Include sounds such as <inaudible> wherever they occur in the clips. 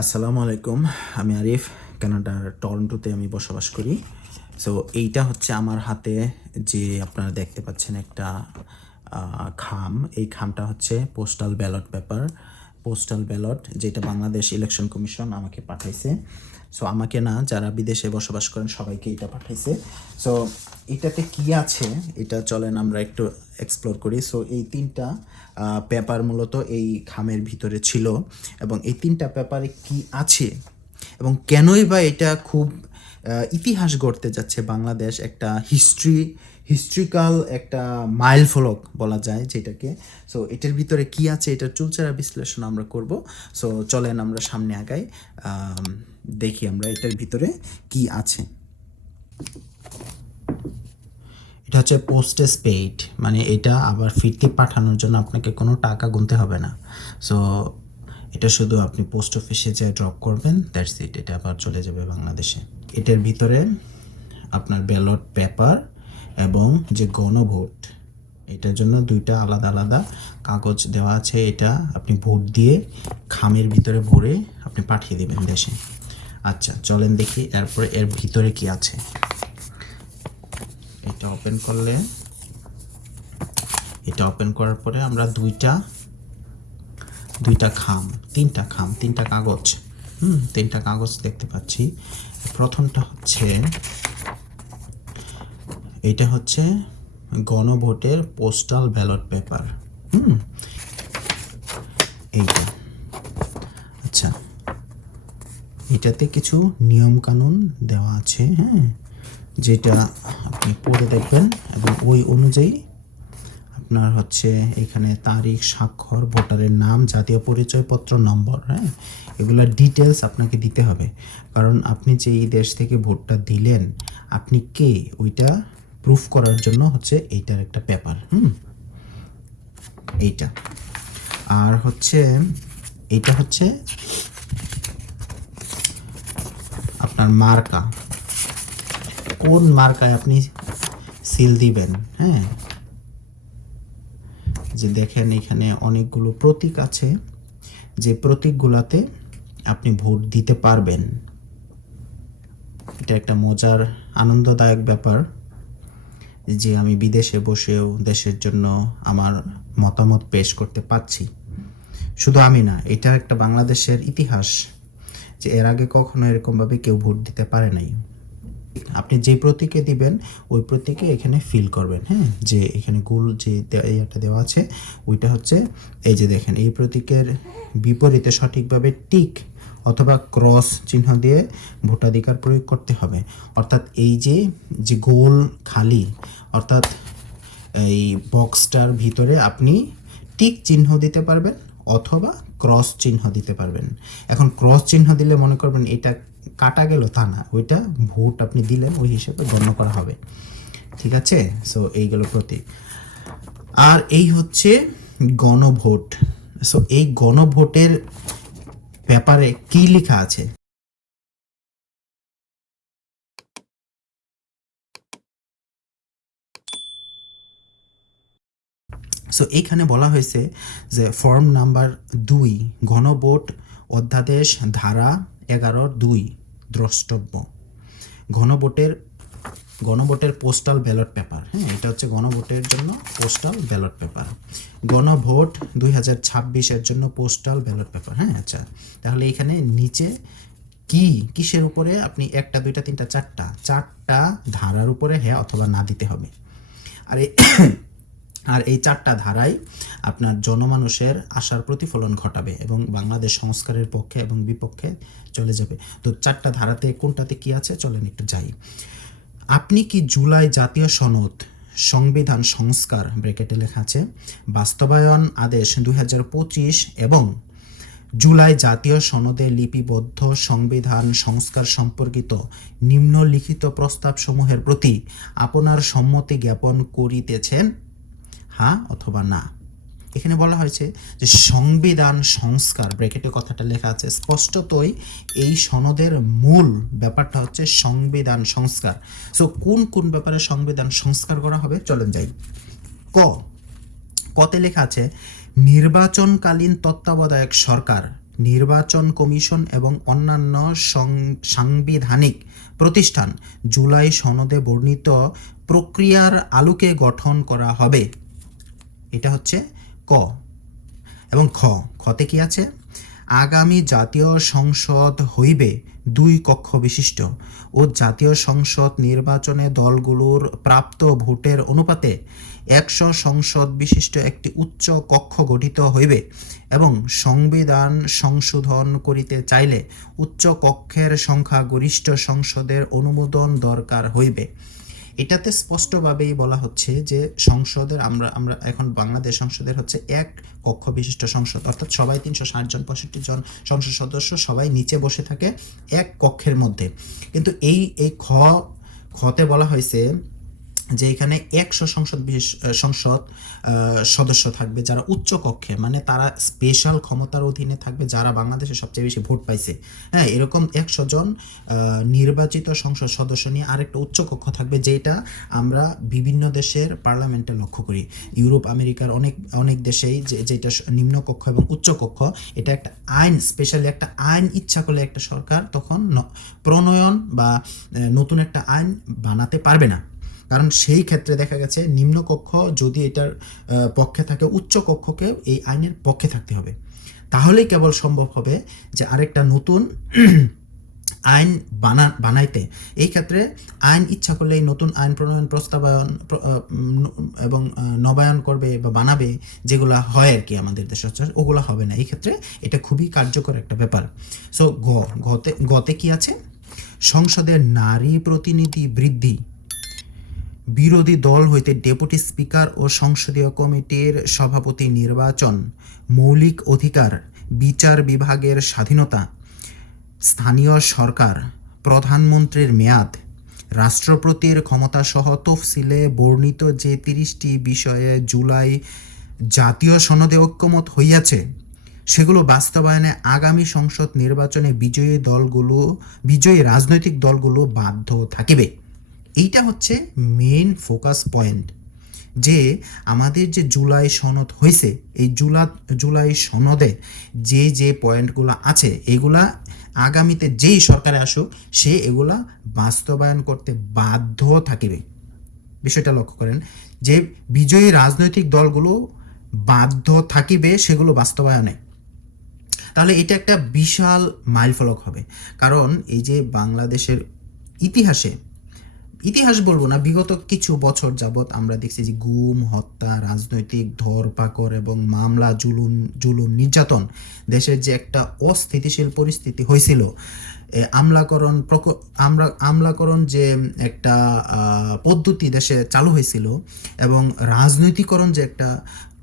আসসালামু আলাইকুম। আমি আরিফ, কানাডার টরন্টোতে আমি বসবাস করি। সো এইটা হচ্ছে আমার হাতে যে আপনারা দেখতে পাচ্ছেন একটা খাম। এই খামটা হচ্ছে postal ballot paper postal ballot যেটা বাংলাদেশ ইলেকশন কমিশন আমাকে পাঠাইছে। সো আমাকে না যারা বিদেশে বসবাস করেন সবাইকে এটা পাঠাইছে। সো এটাতে কি আছে, এটা চলেন আমরা একটু এক্সপ্লোর করি। সো এই তিনটা পেপার মূলত এই খামের ভিতরে ছিল। এবং এই তিনটা পেপারে কি আছে? এবং কেনই বা এটা খুব ইতিহাস গড়তে যাচ্ছে বাংলাদেশ একটা হিস্ট্রি হিস্ট্রিক্যাল একটা মাইল ফলক বলা যায় যেটাকে। সো এটার ভিতরে কি আছে, এটার চুলচেরা বিশ্লেষণ আমরা করব। সো চলেন আমরা সামনে আগাই দেখি আমরা এটার ভিতরে কি আছে। এটা হচ্ছে পোস্টেজ পেইড মানে এটা আবার ফিরতি পাঠানোর জন্য আপনাকে কোনো টাকা গুনতে হবে না। সো এটা শুধু আপনি পোস্ট অফিসে যে ড্রপ করবেন দ্যাটস ইট এটা আবার চলে যাবে বাংলাদেশে। এটার ভিতরে আপনার ব্যালট পেপার এবং যে গণভোট, এটার জন্য দুইটা আলাদা আলাদা কাগজ দেওয়া আছে। এটা আপনি ভোট দিয়ে খামের ভিতরে ভরে আপনি পাঠিয়ে দেবেন দেশে। আচ্ছা চলেন দেখি এরপরে এর ভিতরে কি আছে। এটা ওপেন করলে, এটা ওপেন করার পরে আমরা দুইটা দুইটা খাম, তিনটা খাম, তিনটা কাগজ, হুম, তিনটা কাগজ দেখতে পাচ্ছি। প্রথমটা হচ্ছে এটা হচ্ছে গণভোটের পোস্টাল ব্যালট পেপার হুম? এইটা আচ্ছা। এটাতে কিছু নিয়ম কানুন দেওয়া আছে হ্যাঁ? যেটা আপনি পড়ে দেখবেন এবং ওই অনুযায়ী আপনার হচ্ছে এখানে তারিখ, স্বাক্ষর, ভোটারের নাম, জাতীয় পরিচয়পত্র, নম্বর হ্যাঁ? এগুলোর ডিটেলস আপনাকে দিতে হবে। কারণ আপনি যে এই দেশ থেকে ভোটটা দিলেন, আপনি কে? ওইটা প্রুফ করার জন্য হচ্ছে এইটার একটা পেপার হুম? এইটা। আর হচ্ছে, এইটা হচ্ছে আপনার মার্কা। কোন মার্কায় আপনি সিল দিবেন হ্যাঁ? যে দেখেন এখানে অনেকগুলো প্রতীক আছে, যে প্রতীকগুলোতে আপনি ভোট দিতে পারবেন। এটা একটা মজার, আনন্দদায়ক ব্যাপার। যে আমি বিদেশে বসেও দেশের জন্য আমার মতামত পেশ করতে পারছি। শুধু আমি না, এটা একটা বাংলাদেশের ইতিহাস যে এর আগে কখনো এরকমভাবে কেউ ভোট দিতে পারে নাই। আপনি যে প্রতীকে দিবেন, ওই প্রতীকে এখানে ফিল করবেন হ্যাঁ? যে এখানে গোল যে ইয়েটা দেওয়া আছে, ওইটা হচ্ছে, এই যে দেখেন, এই প্রতীকের বিপরীতে সঠিকভাবে টিক অথবা ক্রস চিহ্ন দিয়ে ভোটাধিকার প্রয়োগ করতে হবে। অর্থাৎ এই যে যে গোল খালি, অর্থাৎ এই বক্সটার ভিতরে আপনি টিক চিহ্ন দিতে পারবেন অথবা ক্রস চিহ্ন দিতে পারবেন। এখন ক্রস চিহ্ন দিলে মনে করবেন এটা কাটা গেল, তা না। ওইটা ভোট আপনি দিলেন, ওই হিসেবে গণ্য করা হবে। ঠিক আছে? সো এইগুলো প্রতীক। আর এই হচ্ছে গণভোট। সো এই গণভোটের ব্যাপারে কি লেখা আছে? সো এইখানে বলা হয়েছে যে ফর্ম নাম্বার দুই গণভোট অধ্যাদেশ ধারা এগারো দুই, দ্রষ্টব্য। গণভোটের গণভোটের পোস্টাল ব্যালট পেপার হ্যাঁ এটা হচ্ছে গণভোটের জন্য পোস্টাল ব্যালট পেপার গণভোট দুই হাজার ছাব্বিশের জন্য পোস্টাল ব্যালট পেপার হ্যাঁ আচ্ছা। তাহলে এখানে নিচে কি, কিসের উপরে আপনি একটা, দুইটা, তিনটা, চারটা চারটা ধারার উপরে হ্যাঁ অথবা না দিতে হবে। আর <coughs> আর এই চারটা ধারাই আপনার জনমানুষের আশার প্রতিফলন ঘটাবে এবং বাংলাদেশ সংস্কারের পক্ষে এবং বিপক্ষে চলে যাবে। তো চারটা ধারাতে কোনটাতে কি আছে? চলেন একটু যাই। আপনি কি জুলাই জাতীয় সনদ, সংবিধান সংস্কার ব্রেকেটে লেখা আছে, বাস্তবায়ন আদেশ দু হাজার পঁচিশ এবং জুলাই জাতীয় সনদে লিপিবদ্ধ সংবিধান সংস্কার সম্পর্কিত নিম্নলিখিত প্রস্তাবসমূহের প্রতি আপনার সম্মতি জ্ঞাপন করিতেছেন? হ্যাঁ অথবা না? এখানে বলা হয়েছে যে সংবিধান সংস্কার ব্র্যাকেটে কথাটা লেখা আছে, স্পষ্টতই এই সনদের মূল ব্যাপারটা হচ্ছে সংবিধান সংস্কার। সো কোন কোন ব্যাপারে সংবিধান সংস্কার করা হবে? চলেন যাই। ক, কতে লেখা আছে, নির্বাচনকালীন তত্ত্বাবধায়ক সরকার, নির্বাচন কমিশন এবং অন্যান্য সাংবিধানিক প্রতিষ্ঠান জুলাই সনদে বর্ণিত প্রক্রিয়ার আলোকে গঠন করা হবে। এটা হচ্ছে ক। এবং খ। খতে কি আছে? আগামী জাতীয় সংসদ হইবে দুই কক্ষ বিশিষ্ট। ও জাতীয় সংসদ নির্বাচনে দলগুলোর প্রাপ্ত ভোটের অনুপাতে একশো সংসদ বিশিষ্ট একটি উচ্চ কক্ষ গঠিত হইবে এবং সংবিধান সংশোধন করিতে চাইলে উচ্চ কক্ষের সংখ্যা গরিষ্ঠ সংসদের অনুমোদন দরকার হইবে। এটাতে স্পষ্টভাবেই বলা হচ্ছে যে সংসদের আমরা আমরা এখন বাংলাদেশ সংসদের হচ্ছে এক কক্ষ বিশিষ্ট সংসদ। অর্থাৎ সবাই তিনশো ষাট জন, পঁয়ষট্টি জন সংসদ সদস্য সবাই নিচে বসে থাকে এক কক্ষের মধ্যে। কিন্তু এই এই খ, খতে বলা হয়েছে যে এখানে একশো সংসদ সংসদ সদস্য থাকবে, যারা উচ্চ কক্ষে মানে তারা স্পেশাল ক্ষমতার অধীনে থাকবে, যারা বাংলাদেশে সবচেয়ে বেশি ভোট পাইছে। হ্যাঁ এরকম একশো জন নির্বাচিত সংসদ সদস্য নিয়ে আরেকটা উচ্চ কক্ষ থাকবে, যেটা আমরা বিভিন্ন দেশের পার্লামেন্টে লক্ষ্য করি। ইউরোপ, আমেরিকার অনেক অনেক দেশেই যে, যেটা স- নিম্ন কক্ষ এবং উচ্চ কক্ষ, এটা একটা আইন স্পেশালি একটা আইন ইচ্ছা করলে একটা সরকার তখন প্রণয়ন বা নতুন একটা আইন বানাতে পারবে না। কারণ সেই ক্ষেত্রে দেখা গেছে নিম্নকক্ষ যদি এটার পক্ষে থাকে, উচ্চ কক্ষকে এই আইনের পক্ষে থাকতে হবে। তাহলেই কেবল সম্ভব হবে যে আরেকটা নতুন <clears throat> আইন বানা, বানাইতে। এই ক্ষেত্রে আইন ইচ্ছা করলে এই নতুন আইন প্রণয়ন, প্রস্তাবায়ন এবং নবায়ন করবে বা বানাবে, যেগুলো হয় আর কি আমাদের দেশে ওগুলো হবে না। এই ক্ষেত্রে এটা খুবই কার্যকর একটা ব্যাপার। সো গতে গতে কি আছে? সংসদের নারী প্রতিনিধি বৃদ্ধি। বিরোধী দল হইতে ডেপুটি স্পিকার ও সংসদীয় কমিটির সভাপতি নির্বাচন, মৌলিক অধিকার, বিচার বিভাগের স্বাধীনতা, স্থানীয় সরকার, প্রধানমন্ত্রীর মেয়াদ, রাষ্ট্রপতির ক্ষমতাসহ তফসিলে বর্ণিত যে তিরিশটি বিষয়ে জুলাই জাতীয় সনদে ঐক্যমত হইয়াছে, সেগুলো বাস্তবায়নে আগামী সংসদ নির্বাচনে বিজয়ী দলগুলো, বিজয়ী রাজনৈতিক দলগুলো বাধ্য থাকিবে। এইটা হচ্ছে মেন ফোকাস পয়েন্ট যে আমাদের যে জুলাই সনদ হয়েছে এই জুলা, জুলাই সনদে যে যে পয়েন্টগুলো আছে, এগুলা আগামীতে যেই সরকারে আসুক, সে এগুলা বাস্তবায়ন করতে বাধ্য থাকিবে। বিষয়টা লক্ষ্য করেন, যে বিজয়ী রাজনৈতিক দলগুলো বাধ্য থাকিবে সেগুলো বাস্তবায়নে। তাহলে এটা একটা বিশাল মাইলফলক হবে। কারণ এই যে বাংলাদেশের ইতিহাসে ইতিহাস বলব না, বিগত কিছু বছর যাবৎ আমরা দেখছি যে গুম, হত্যা, রাজনৈতিক ধরপাকড় এবং মামলা, জুলুম জুলুম, নির্যাতন দেশের যে একটা অস্থিতিশীল পরিস্থিতি হয়েছিল। আমলাকরণ প্রক- আমরা, আমলাকরণ যে একটা পদ্ধতি দেশে চালু হয়েছিল এবং রাজনৈতিকরণ যে একটা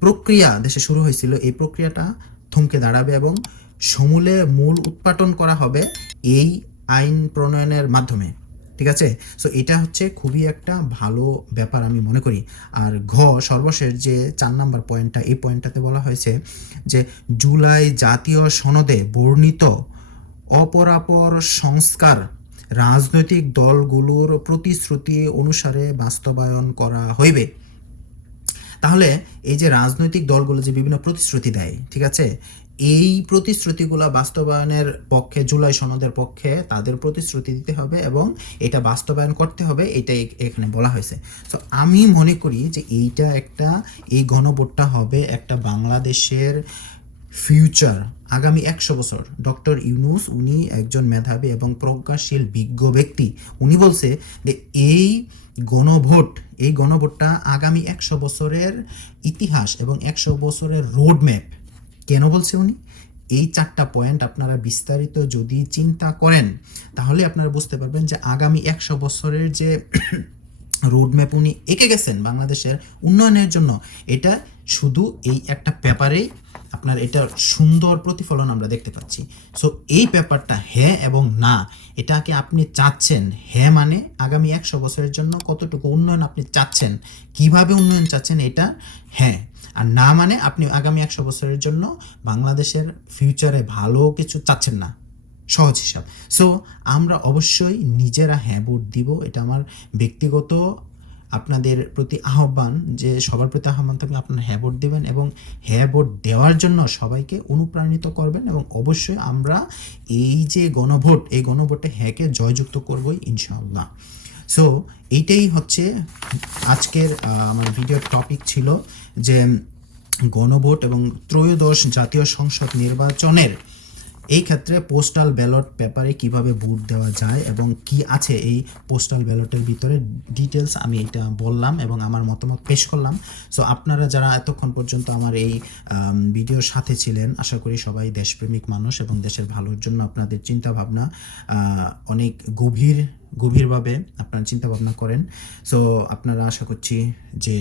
প্রক্রিয়া দেশে শুরু হয়েছিল, এই প্রক্রিয়াটা থমকে দাঁড়াবে এবং সমূলে মূল উৎপাটন করা হবে এই আইন প্রণয়নের মাধ্যমে। ঠিক আছে? সো এটা হচ্ছে খুবই একটা ভালো ব্যাপার আমি মনে করি। আর ঘ, সর্বশেষ যে চার নাম্বার পয়েন্টটা, এই পয়েন্টটাতে বলা হয়েছে যে জুলাই জাতীয় সনদে বর্ণিত অপরাপর সংস্কার রাজনৈতিক দলগুলোর প্রতিশ্রুতি অনুসারে বাস্তবায়ন করা হইবে। তাহলে এই যে রাজনৈতিক দলগুলো যে বিভিন্ন প্রতিশ্রুতি দেয়, ঠিক আছে? এই প্রতিশ্রুতিগুলো বাস্তবায়নের পক্ষে, জুলাই সনদের পক্ষে তাদের প্রতিশ্রুতি দিতে হবে এবং এটা বাস্তবায়ন করতে হবে এটা এখানে বলা হয়েছে। তো আমি মনে করি যে এইটা একটা, এই গণভোটটা হবে একটা বাংলাদেশের ফিউচার আগামী একশো বছর। ডক্টর ইউনুস উনি একজন মেধাবী এবং প্রজ্ঞাশীল, বিজ্ঞ ব্যক্তি। উনি বলছে যে এই গণভোট, এই গণভোটটা আগামী একশো বছরের ইতিহাস এবং একশো বছরের রোড ম্যাপ কেন বলছে উনি? এই চারটা পয়েন্ট আপনারা বিস্তারিত যদি চিন্তা করেন, তাহলে আপনারা বুঝতে পারবেন যে আগামী একশো বছরের যে রোডম্যাপ উনি এঁকে গেছেন বাংলাদেশের উন্নয়নের জন্য। এটা শুধু এই একটা পেপারেই আপনার এটা সুন্দর প্রতিফলন আমরা দেখতে পাচ্ছি। সো এই ব্যাপারটা হ্যাঁ এবং না, এটাকে আপনি চাচ্ছেন হ্যাঁ মানে আগামী একশো বছরের জন্য কতটুকু উন্নয়ন আপনি চাচ্ছেন, কীভাবে উন্নয়ন চাচ্ছেন এটা হ্যাঁ আর না মানে আপনি আগামী একশো বছরের জন্য বাংলাদেশের ফিউচারে ভালো কিছু চাচ্ছেন না। সহজ হিসাব। সো আমরা অবশ্যই নিজেরা হ্যাঁ ভোট দিব। এটা আমার ব্যক্তিগত আপনাদের প্রতি আহ্বান যে সবার প্রতি আহ্বান থাকলে আপনারা হ্যাঁ ভোট দেবেন এবং হ্যাঁ ভোট দেওয়ার জন্য সবাইকে অনুপ্রাণিত করবেন এবং অবশ্যই আমরা এই যে গণভোট, এই গণভোটে হ্যাঁকে জয়যুক্ত করবই, ইনশাআল্লাহ। সো এইটাই হচ্ছে আজকের আমার ভিডিওর টপিক ছিল যে গণভোট এবং ত্রয়োদশ জাতীয় সংসদ নির্বাচনের এই ক্ষেত্রে পোস্টাল ব্যালট পেপারে কীভাবে ভোট দেওয়া যায় এবং কি আছে এই পোস্টাল ব্যালটের ভিতরে ডিটেলস আমি এটা বললাম এবং আমার মতামত পেশ করলাম। সো আপনারা যারা এতক্ষণ পর্যন্ত আমার এই ভিডিওর সাথে ছিলেন, আশা করি সবাই দেশপ্রেমিক মানুষ এবং দেশের ভালোর জন্য আপনাদের চিন্তা ভাবনা অনেক গভীর, গভীরভাবে আপনারা চিন্তা ভাবনা করেন। সো আপনারা আশা করছি যে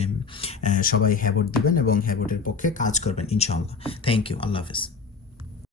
সবাই হ্যাবোট দিবেন এবং হ্যাবোটের পক্ষে কাজ করবেন, ইনশাআল্লাহ। থ্যাংক ইউ আল্লাহ হাফেজ।